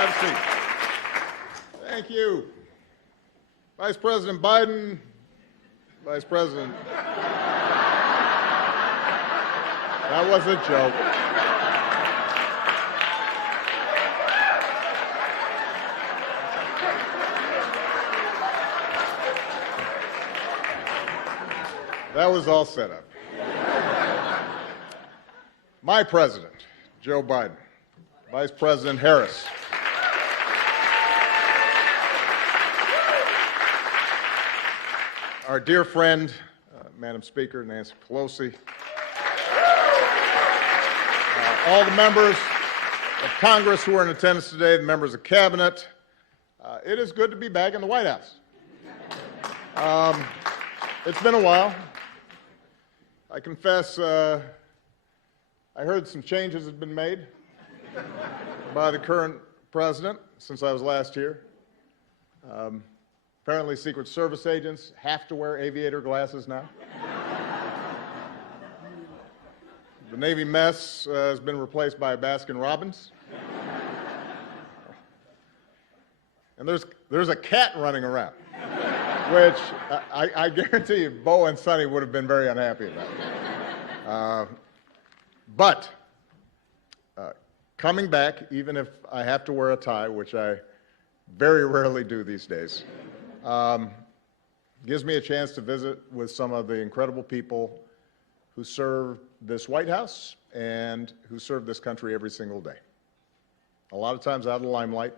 Have a seat. Thank you. Vice President Biden, Vice President. That was a joke. That was all set up. My president, Joe Biden, Vice President Harris, our dear friend, Madam Speaker, Nancy Pelosi, all the members of Congress who are in attendance today, the members of Cabinet, it is good to be back in the White House. It's been a while. I confess, I heard some changes have been made by the current president since I was last here. Apparently, Secret Service agents have to wear aviator glasses now. The Navy mess has been replaced by a Baskin-Robbins. And there's a cat running around, which I guarantee you Bo and Sonny would have been very unhappy about. But coming back, even if I have to wear a tie, which I very rarely do these days, gives me a chance to visit with some of the incredible people who serve this White House and who serve this country every single day. A lot of times out of the limelight.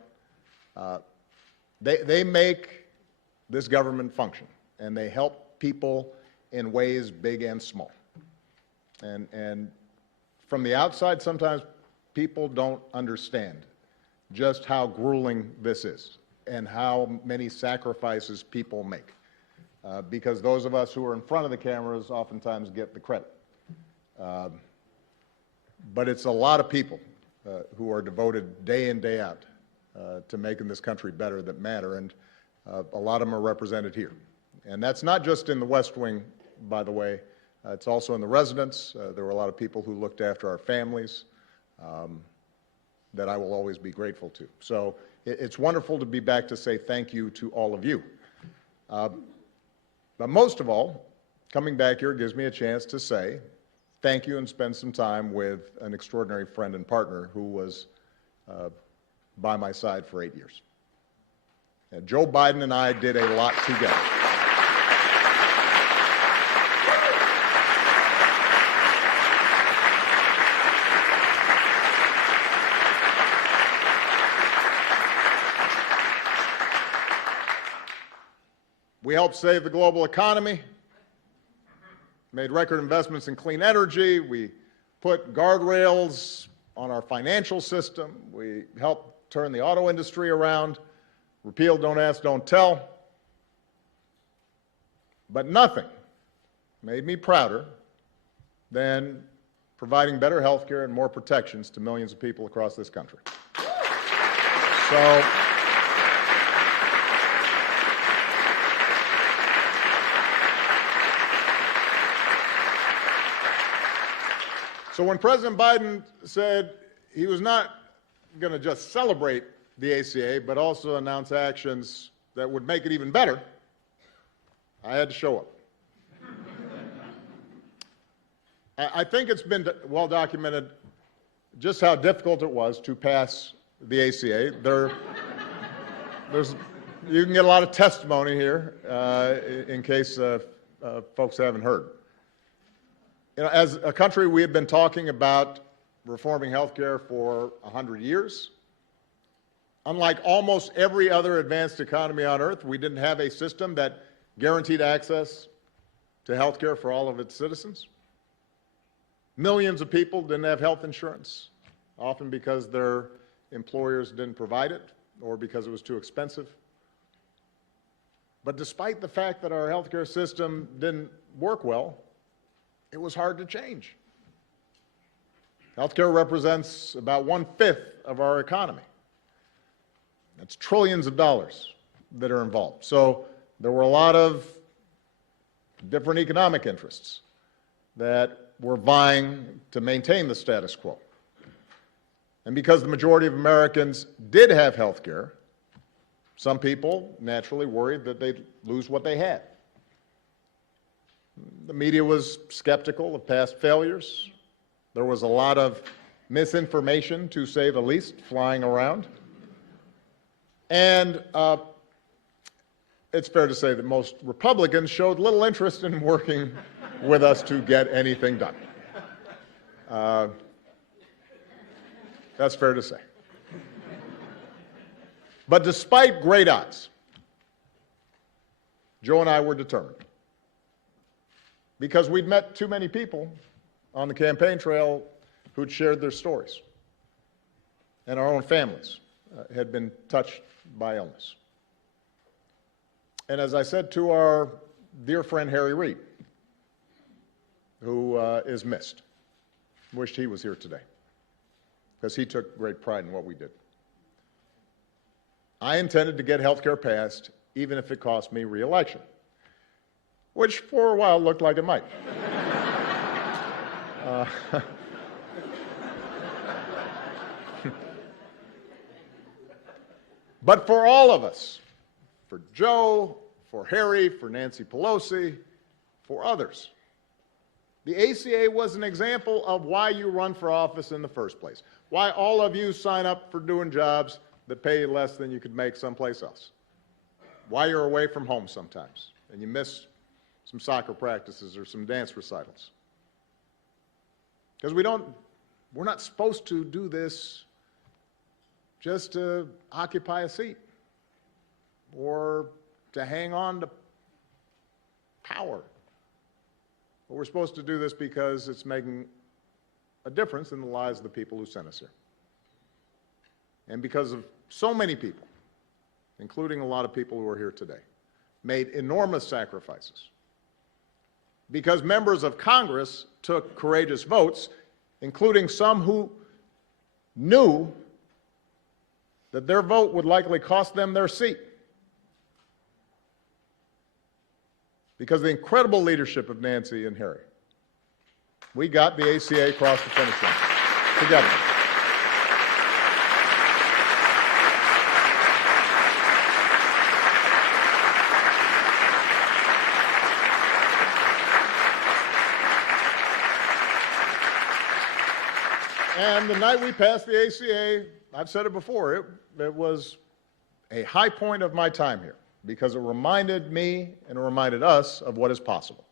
They make this government function, and they help people in ways big and small. And from the outside, sometimes people don't understand just how grueling this is and how many sacrifices people make. Because those of us who are in front of the cameras oftentimes get the credit. But it's a lot of people who are devoted day in, day out to making this country better that matter, and a lot of them are represented here. And that's not just in the West Wing, by the way. It's also in the residence. There were a lot of people who looked after our families that I will always be grateful to. So it's wonderful to be back to say thank you to all of you. But most of all, coming back here gives me a chance to say thank you and spend some time with an extraordinary friend and partner who was by my side for 8 years. And Joe Biden and I did a lot together. We helped save the global economy, made record investments in clean energy. We put guardrails on our financial system. We helped turn the auto industry around, repealed Don't Ask, Don't Tell. But nothing made me prouder than providing better health care and more protections to millions of people across this country. So when President Biden said he was not going to just celebrate the ACA, but also announce actions that would make it even better, I had to show up. I think it's been well documented just how difficult it was to pass the ACA. You can get a lot of testimony here in case folks haven't heard. You know, as a country, we have been talking about reforming health care for 100 years. Unlike almost every other advanced economy on earth, we didn't have a system that guaranteed access to health care for all of its citizens. Millions of people didn't have health insurance, often because their employers didn't provide it or because it was too expensive. But despite the fact that our health care system didn't work well, it was hard to change. Healthcare represents about 1/5 of our economy. That's trillions of dollars that are involved. So there were a lot of different economic interests. that were vying to maintain the status quo. And because the majority of Americans did have health care, some people naturally worried that they'd lose what they had. The media was skeptical of past failures. There was a lot of misinformation, to say the least, flying around. And it's fair to say that most Republicans showed little interest in working with us to get anything done. That's fair to say. But despite great odds, Joe and I were determined, because we'd met too many people on the campaign trail who'd shared their stories, and our own families had been touched by illness. And as I said to our dear friend Harry Reid, who is missed, wished he was here today, because he took great pride in what we did. I intended to get health care passed, even if it cost me re-election, which for a while looked like it might. But for all of us, for Joe, for Harry, for Nancy Pelosi, for others, the ACA was an example of why you run for office in the first place, why all of you sign up for doing jobs that pay you less than you could make someplace else, why you're away from home sometimes and you miss some soccer practices or some dance recitals. Because we're not supposed to do this just to occupy a seat or to hang on to power. But we're supposed to do this because it's making a difference in the lives of the people who sent us here. And because of so many people, including a lot of people who are here today, made enormous sacrifices. Because members of Congress took courageous votes, including some who knew that their vote would likely cost them their seat. Because of the incredible leadership of Nancy and Harry, we got the ACA across the finish line together. And the night we passed the ACA, I've said it before, it was a high point of my time here, because it reminded me and it reminded us of what is possible.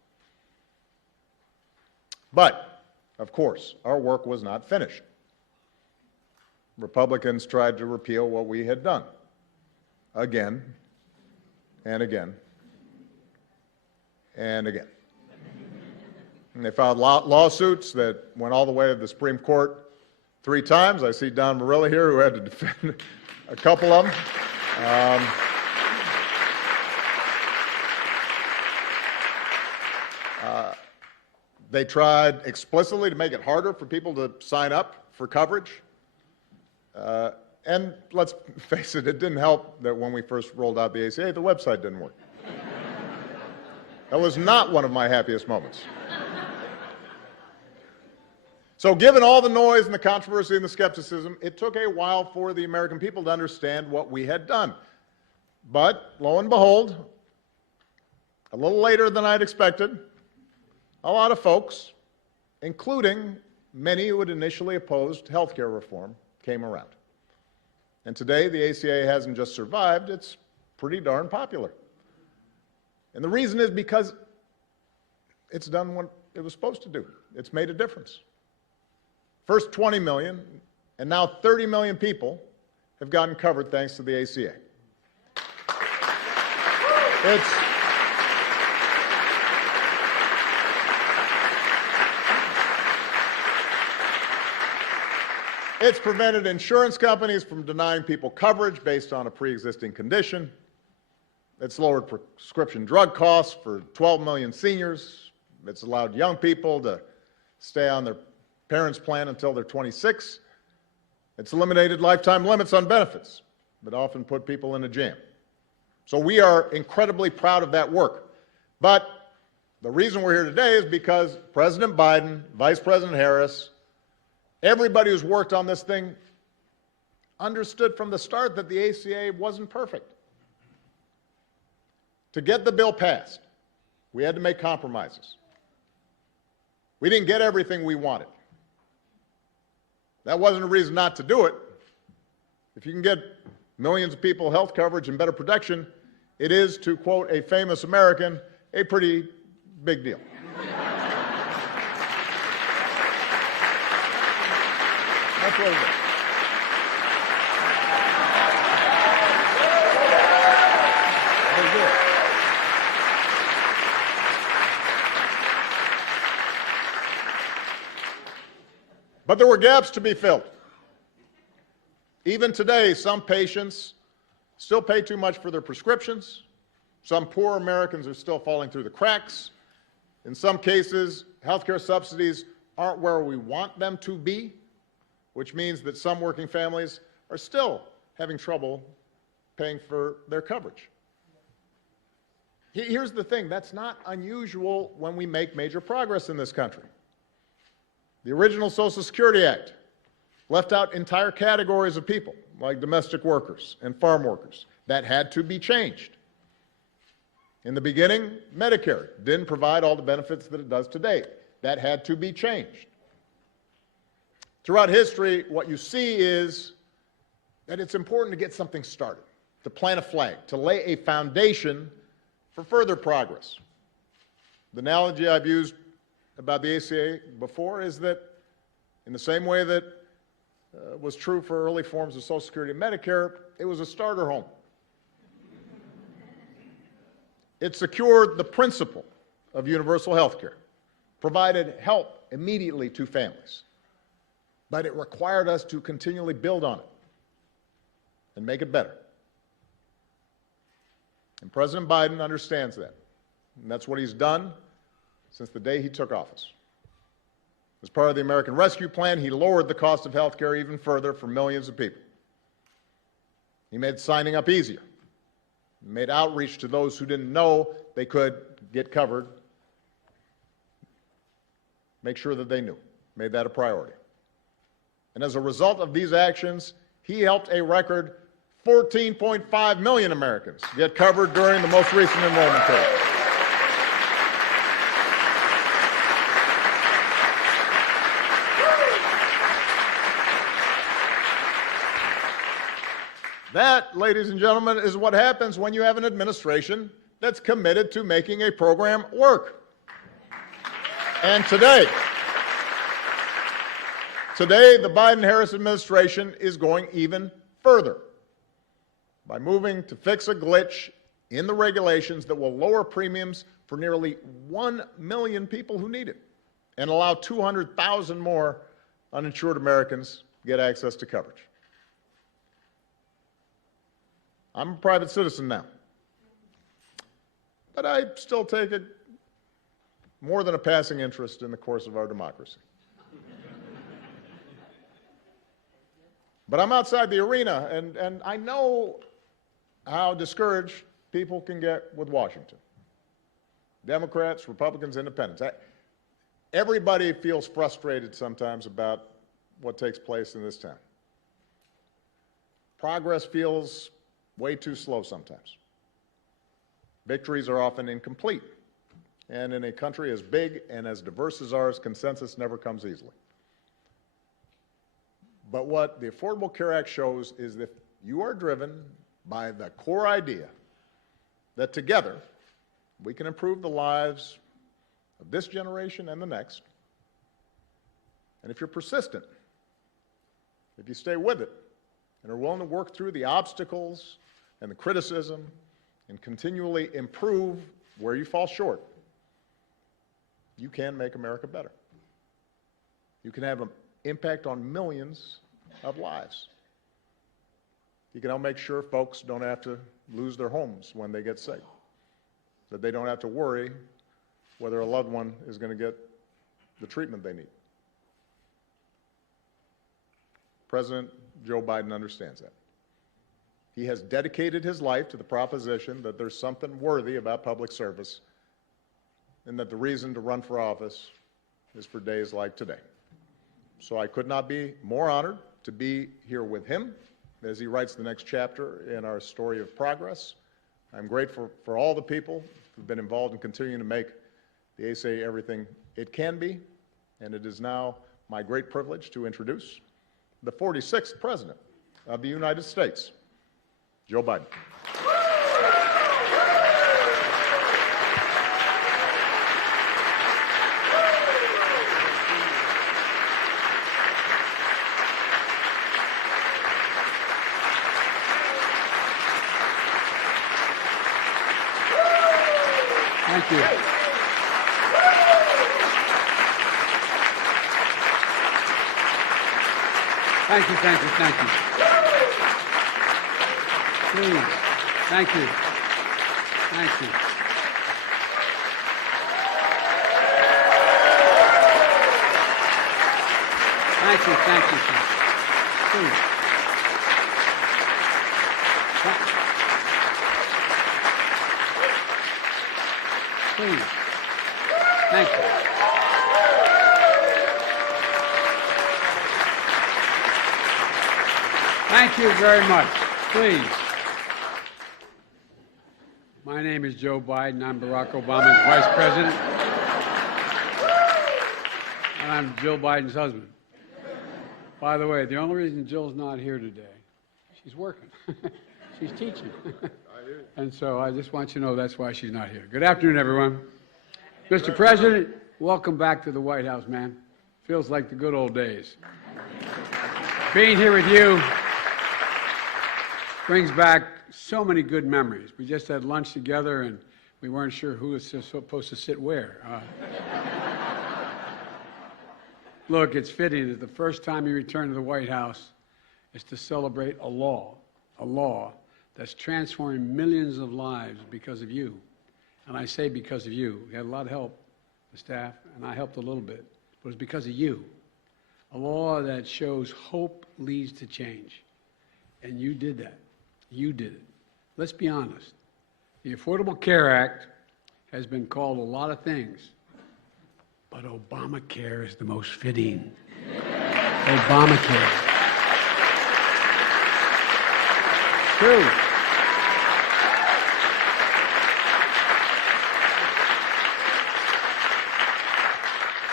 But, of course, our work was not finished. Republicans tried to repeal what we had done, again and again and again. And they filed lawsuits that went all the way to the Supreme Court 3 times. I see Don Marilla here, who had to defend a couple of them. They tried explicitly to make it harder for people to sign up for coverage. And let's face it, it didn't help that when we first rolled out the ACA, the website didn't work. That was not one of my happiest moments. So given all the noise and the controversy and the skepticism, it took a while for the American people to understand what we had done. But lo and behold, a little later than I'd expected, a lot of folks, including many who had initially opposed health care reform, came around. And today, the ACA hasn't just survived, it's pretty darn popular. And the reason is because it's done what it was supposed to do. It's made a difference. First 20 million, and now 30 million people have gotten covered thanks to the ACA. It's prevented insurance companies from denying people coverage based on a pre-existing condition. It's lowered prescription drug costs for 12 million seniors. It's allowed young people to stay on their parents' plan until they're 26. It's eliminated lifetime limits on benefits that often put people in a jam. So we are incredibly proud of that work. But the reason we're here today is because President Biden, Vice President Harris, everybody who's worked on this thing understood from the start that the ACA wasn't perfect. To get the bill passed, we had to make compromises. We didn't get everything we wanted. That wasn't a reason not to do it. If you can get millions of people health coverage and better protection, it is, to quote a famous American, a pretty big deal. That's what it is. Big deal. But there were gaps to be filled. Even today, some patients still pay too much for their prescriptions. Some poor Americans are still falling through the cracks. In some cases, healthcare subsidies aren't where we want them to be, which means that some working families are still having trouble paying for their coverage. Here's the thing, that's not unusual when we make major progress in this country. The original Social Security Act left out entire categories of people, like domestic workers and farm workers. That had to be changed. In the beginning, Medicare didn't provide all the benefits that it does today. That had to be changed. Throughout history, what you see is that it's important to get something started, to plant a flag, to lay a foundation for further progress. The analogy I've used about the ACA before is that in the same way that was true for early forms of Social Security and Medicare, it was a starter home. It secured the principle of universal health care, provided help immediately to families, but it required us to continually build on it and make it better. And President Biden understands that, and that's what he's done since the day he took office. As part of the American Rescue Plan, he lowered the cost of health care even further for millions of people. He made signing up easier. He made outreach to those who didn't know they could get covered. Make sure that they knew. Made that a priority. And as a result of these actions, he helped a record 14.5 million Americans get covered during the most recent enrollment period. That, ladies and gentlemen, is what happens when you have an administration that's committed to making a program work. And today, the Biden-Harris administration is going even further by moving to fix a glitch in the regulations that will lower premiums for nearly 1 million people who need it and allow 200,000 more uninsured Americans get access to coverage. I'm a private citizen now, but I still take more than a passing interest in the course of our democracy. But I'm outside the arena, and I know how discouraged people can get with Washington. Democrats, Republicans, Independents. Everybody feels frustrated sometimes about what takes place in this town. Progress feels way too slow sometimes. Victories are often incomplete. And in a country as big and as diverse as ours, consensus never comes easily. But what the Affordable Care Act shows is that you are driven by the core idea that together we can improve the lives of this generation and the next. And if you're persistent, if you stay with it and are willing to work through the obstacles and the criticism and continually improve where you fall short, you can make America better. You can have an impact on millions of lives. You can help make sure folks don't have to lose their homes when they get sick, that they don't have to worry whether a loved one is going to get the treatment they need. President Joe Biden understands that. He has dedicated his life to the proposition that there's something worthy about public service and that the reason to run for office is for days like today. So I could not be more honored to be here with him as he writes the next chapter in our story of progress. I'm grateful for all the people who've been involved in continuing to make the ASA everything it can be, and it is now my great privilege to introduce the 46th President of the United States, Joe Biden. Thank you. Thank you, thank you, thank you. Please. Thank you. Thank you. Thank you, thank you, thank you. Please. Please. Thank you. Thank you very much. Please. My name is Joe Biden. I'm Barack Obama's Vice President. And I'm Jill Biden's husband. By the way, the only reason Jill's not here today, she's working. She's teaching. And so I just want you to know that's why she's not here. Good afternoon, everyone. Mr. President, welcome back to the White House, man. Feels like the good old days. Being here with you brings back so many good memories. We just had lunch together, and we weren't sure who was supposed to sit where. Look, it's fitting that the first time you return to the White House is to celebrate a law that's transforming millions of lives because of you. And I say because of you. We had a lot of help, the staff, and I helped a little bit, but it's because of you. A law that shows hope leads to change. And you did that. You did it. Let's be honest. The Affordable Care Act has been called a lot of things, but Obamacare is the most fitting. Obamacare. True.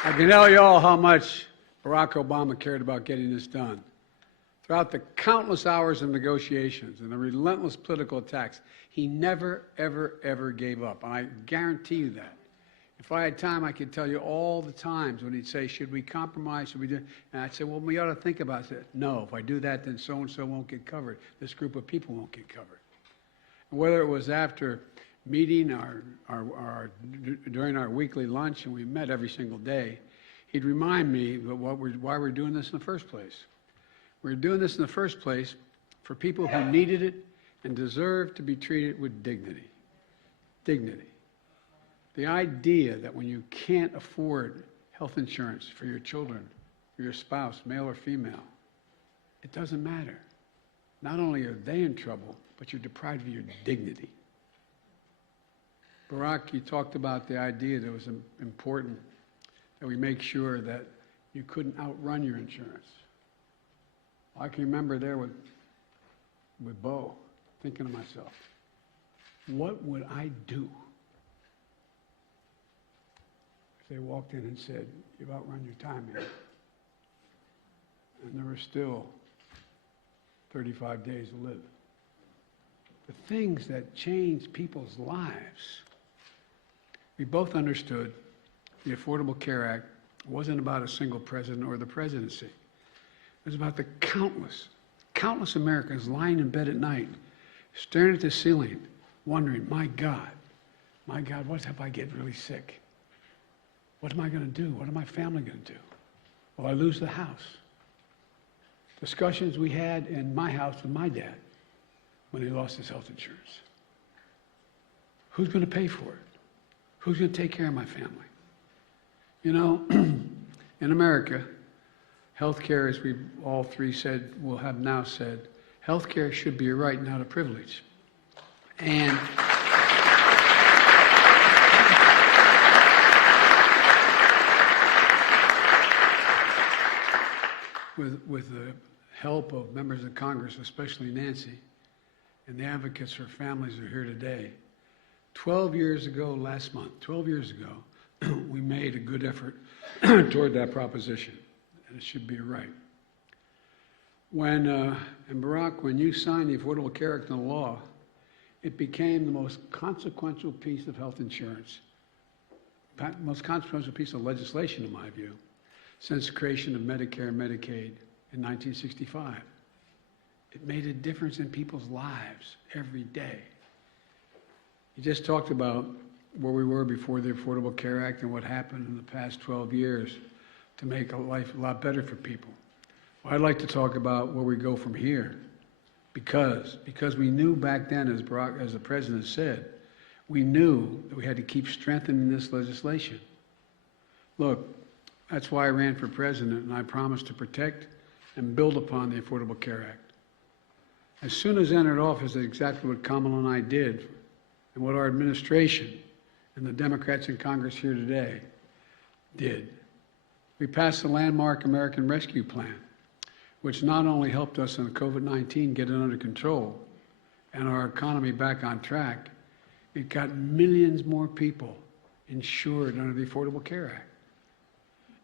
I can tell you all how much Barack Obama cared about getting this done. Throughout the countless hours of negotiations and the relentless political attacks, he never, ever, ever gave up. And I guarantee you that. If I had time, I could tell you all the times when he'd say, should we compromise, should we do? And I'd say, well, we ought to think about it. No, if I do that, then so-and-so won't get covered. This group of people won't get covered. And whether it was after meeting during our weekly lunch, and we met every single day, he'd remind me why we're doing this in the first place. We're doing this in the first place for people who needed it and deserve to be treated with dignity. Dignity. The idea that when you can't afford health insurance for your children, for your spouse, male or female, it doesn't matter. Not only are they in trouble, but you're deprived of your dignity. Barack, you talked about the idea that it was important that we make sure that you couldn't outrun your insurance. I can remember there with Bo, thinking to myself, what would I do if they walked in and said, you've outrun your time here? And there were still 35 days to live. The things that change people's lives. We both understood the Affordable Care Act wasn't about a single president or the presidency. It was about the countless Americans lying in bed at night, staring at the ceiling, wondering, my God, what if I get really sick? What am I going to do? What is my family going to do? Will I lose the house? Discussions we had in my house with my dad when he lost his health insurance. Who's going to pay for it? Who's going to take care of my family? You know, in America, health care, as we've all three said, will have now said, health care should be a right, not a privilege. And with the help of members of Congress, especially Nancy, and the advocates for families who are here today. 12 years ago, last month, 12 years ago, we made a good effort toward that proposition, and it should be right. And Barack, when you signed the Affordable Care Act into law, it became the most consequential piece of health insurance, most consequential piece of legislation, in my view, since the creation of Medicare and Medicaid in 1965. It made a difference in people's lives every day. You just talked about where we were before the Affordable Care Act and what happened in the past 12 years to make life a lot better for people. Well, I'd like to talk about where we go from here, because we knew back then, as the President said, we knew that we had to keep strengthening this legislation. Look, that's why I ran for president, and I promised to protect and build upon the Affordable Care Act. As soon as I entered office, that's exactly what Kamala and I did, and what our administration and the Democrats in Congress here today did. We passed the landmark American Rescue Plan, which not only helped us in COVID-19 get it under control and our economy back on track, it got millions more people insured under the Affordable Care Act.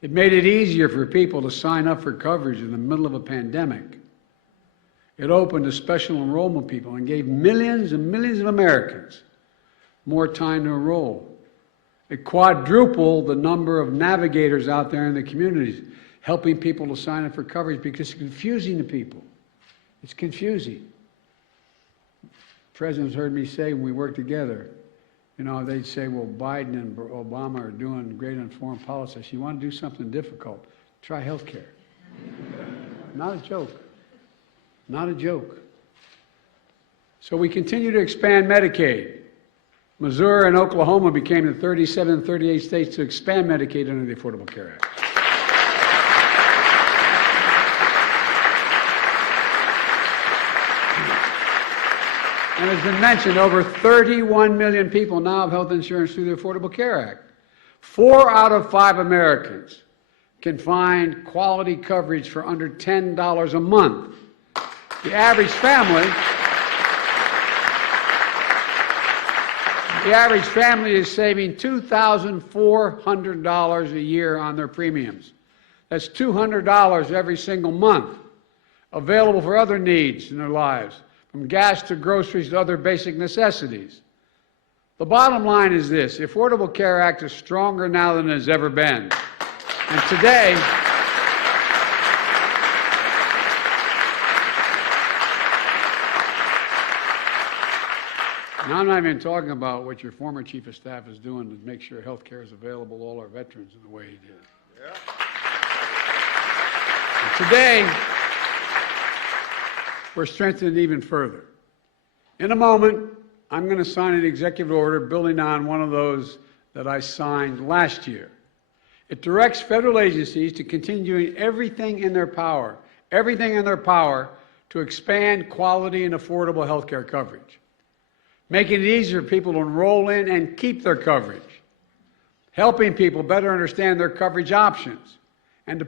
It made it easier for people to sign up for coverage in the middle of a pandemic. It opened to special enrollment people and gave millions and millions of Americans more time to enroll. It quadrupled the number of navigators out there in the communities, helping people to sign up for coverage because it's confusing to people. It's confusing. The President's heard me say when we work together, you know, they'd say, well, Biden and Obama are doing great on foreign policy. You want to do something difficult, try health care. Not a joke. Not a joke. So we continue to expand Medicaid. Missouri and Oklahoma became the 37 and 38 states to expand Medicaid under the Affordable Care Act. And as been mentioned, over 31 million people now have health insurance through the Affordable Care Act. 4 out of 5 Americans can find quality coverage for under $10 a month. The average family is saving $2,400 a year on their premiums. That's $200 every single month, available for other needs in their lives, from gas to groceries to other basic necessities. The bottom line is this: the Affordable Care Act is stronger now than it has ever been. And today, and I'm not even talking about what your former chief of staff is doing to make sure health care is available to all our veterans in the way he did. Yeah. And today, we're strengthened even further. In a moment, I'm going to sign an executive order building on one of those that I signed last year. It directs federal agencies to continue doing everything in their power to expand quality and affordable health care coverage, making it easier for people to enroll in and keep their coverage, helping people better understand their coverage options, and to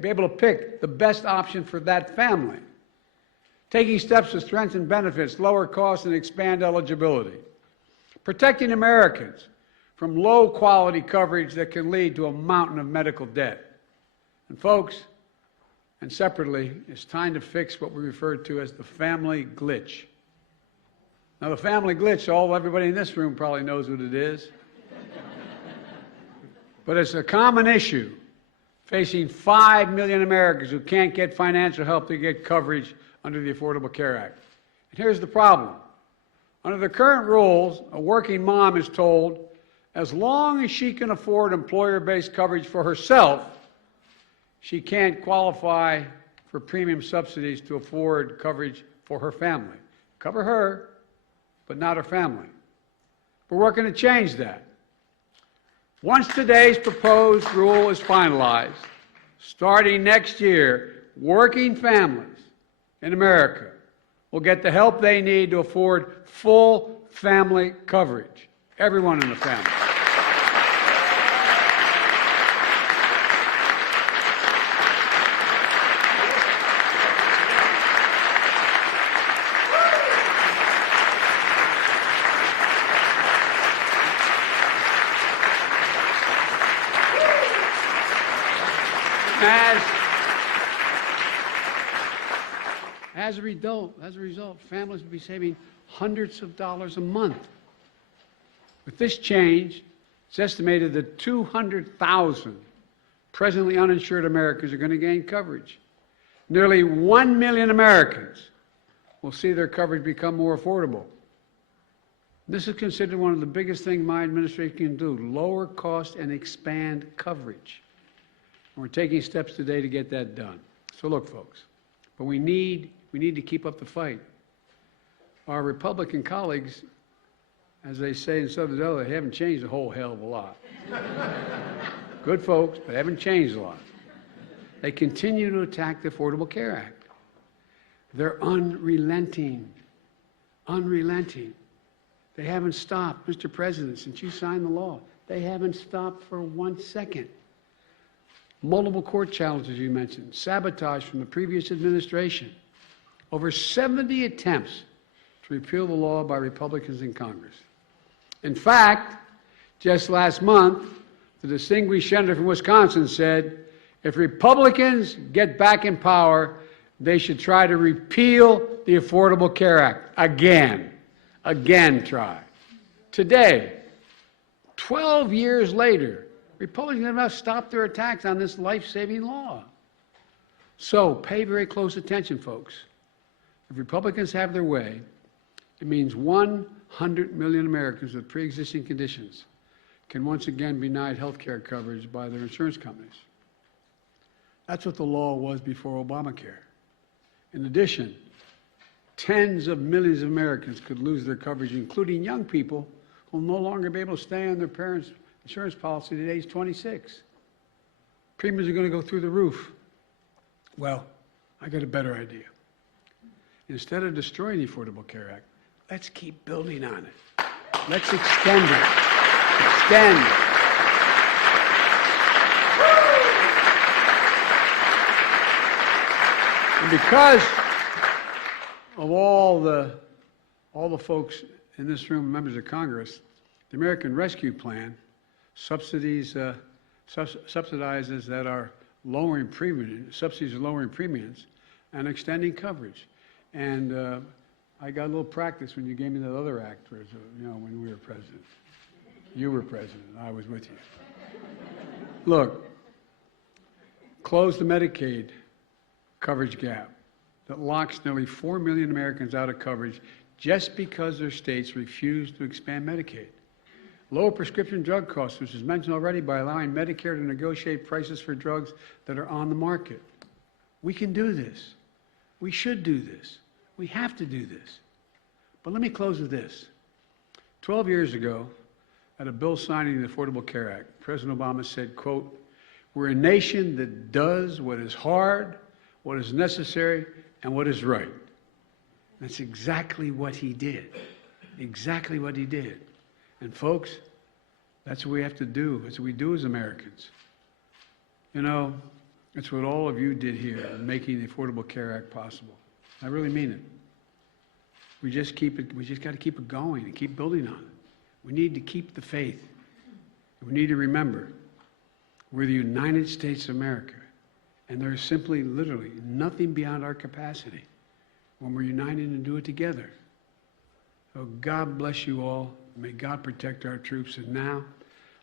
be able to pick the best option for that family, taking steps to strengthen benefits, lower costs, and expand eligibility, protecting Americans from low-quality coverage that can lead to a mountain of medical debt. And folks, and separately, it's time to fix what we refer to as the family glitch. Now, the family glitch, everybody in this room probably knows what it is. But it's a common issue facing 5 million Americans who can't get financial help to get coverage under the Affordable Care Act. And here's the problem. Under the current rules, a working mom is told, as long as she can afford employer-based coverage for herself, she can't qualify for premium subsidies to afford coverage for her family. Cover her, but not her family. We're working to change that. Once today's proposed rule is finalized, starting next year, working families in America will get the help they need to afford full family coverage, everyone in the family. As a result, families will be saving hundreds of dollars a month. With this change, it's estimated that 200,000 presently uninsured Americans are going to gain coverage. Nearly 1 million Americans will see their coverage become more affordable. This is considered one of the biggest things my administration can do: lower cost and expand coverage. And we're taking steps today to get that done. So look, folks, but we need to keep up the fight. Our Republican colleagues, as they say in Southern Delaware, they haven't changed a whole hell of a lot. Good folks, but haven't changed a lot. They continue to attack the Affordable Care Act. They're unrelenting. They haven't stopped. Mr. President, since you signed the law, they haven't stopped for 1 second. Multiple court challenges you mentioned, sabotage from the previous administration. Over 70 attempts to repeal the law by Republicans in Congress. In fact, just last month, the distinguished senator from Wisconsin said, if Republicans get back in power, they should try to repeal the Affordable Care Act. Again try. Today, 12 years later, Republicans have not stopped their attacks on this life-saving law. So pay very close attention, folks. If Republicans have their way, it means 100 million Americans with pre-existing conditions can once again be denied health care coverage by their insurance companies. That's what the law was before Obamacare. In addition, tens of millions of Americans could lose their coverage, including young people who will no longer be able to stay on their parents' insurance policy at age 26. Premiums are going to go through the roof. Well, I got a better idea. Instead of destroying the Affordable Care Act, let's keep building on it. Let's extend it. Extend. And because of all the folks in this room, members of Congress, the American Rescue Plan subsidizes that are lowering premiums, subsidies are lowering premiums and extending coverage. And I got a little practice when you gave me that other act, when we were president. You were president, I was with you. Look, close the Medicaid coverage gap that locks nearly 4 million Americans out of coverage just because their states refuse to expand Medicaid. Lower prescription drug costs, which is mentioned already, by allowing Medicare to negotiate prices for drugs that are on the market. We can do this. We should do this. We have to do this. But let me close with this. 12 years ago, at a bill signing the Affordable Care Act, President Obama said, quote, "We're a nation that does what is hard, what is necessary, and what is right." That's exactly what he did. Exactly what he did. And folks, that's what we have to do. That's what we do as Americans. You know, it's what all of you did here in making the Affordable Care Act possible. I really mean it. We just got to keep it going and keep building on it. We need to keep the faith. We need to remember, we're the United States of America, and there is simply, literally, nothing beyond our capacity when we're united and do it together. So God bless you all. May God protect our troops. And now,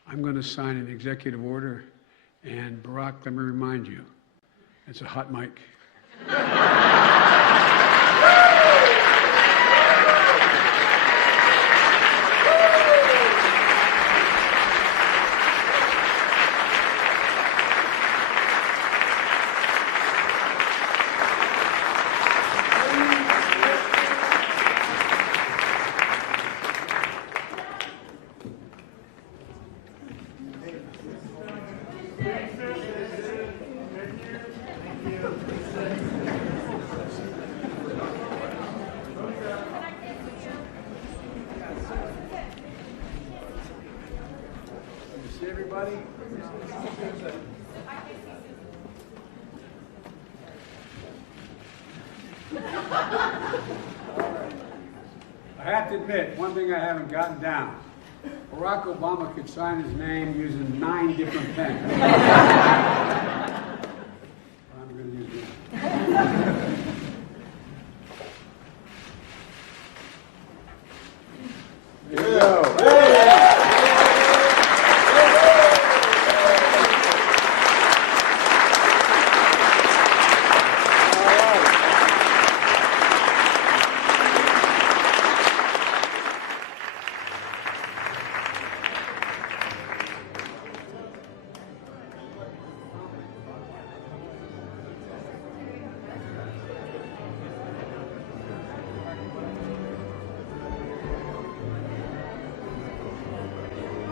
I'm going to sign an executive order. And Barack, let me remind you, it's a hot mic. See everybody? I have to admit, one thing I haven't gotten down. Barack Obama could sign his name using 9 different pens.